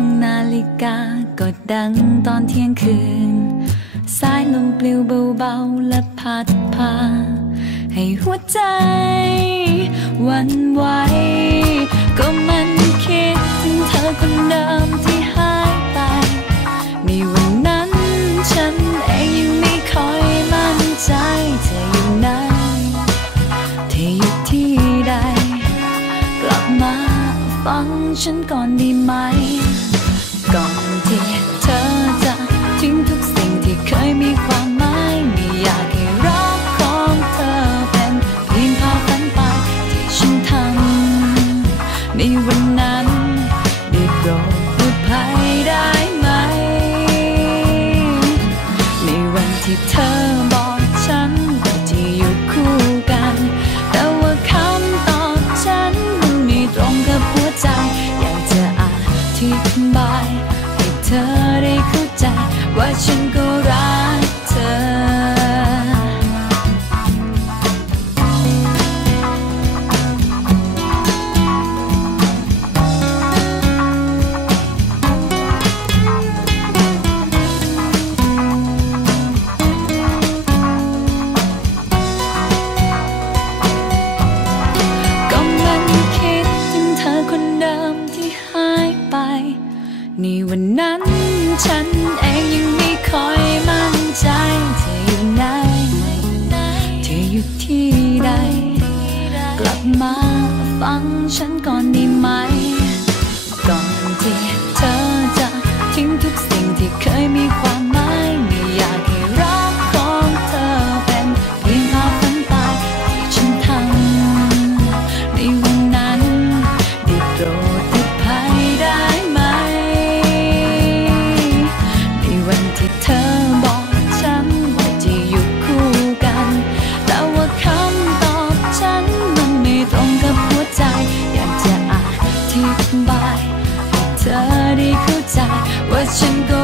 ของนาฬิกากดดังตอนเที่ยงคืน สายลมปลิวเบาๆและพัดพา ให้หัวใจวันไหวก็มันคิดถึงเธอคนเดิมที่หายไป ในวันนั้นฉันเองยังไม่ค่อยมั่นใจเธออยู่ไหนเธออยู่ที่ใด กลับมาฟังฉันก่อนดีไหม ที่เธอจะทิ้งทุกสิ่งที่เคยมีความหมายไม่อยากให้รักของเธอเป็นเพียงภาพฝันไปที่ฉันทำในวันนั้นได้โปรดอภัยได้ไหม ในวันที่เธอ ในวันนั้น ฉันเองยังไม่ค่อยมั่นใจ เธออยู่ไหน เธออยู่ที่ใด กลับมาฟังฉันก่อนได้ไหม เธอได้เข้าใจว่าฉันก็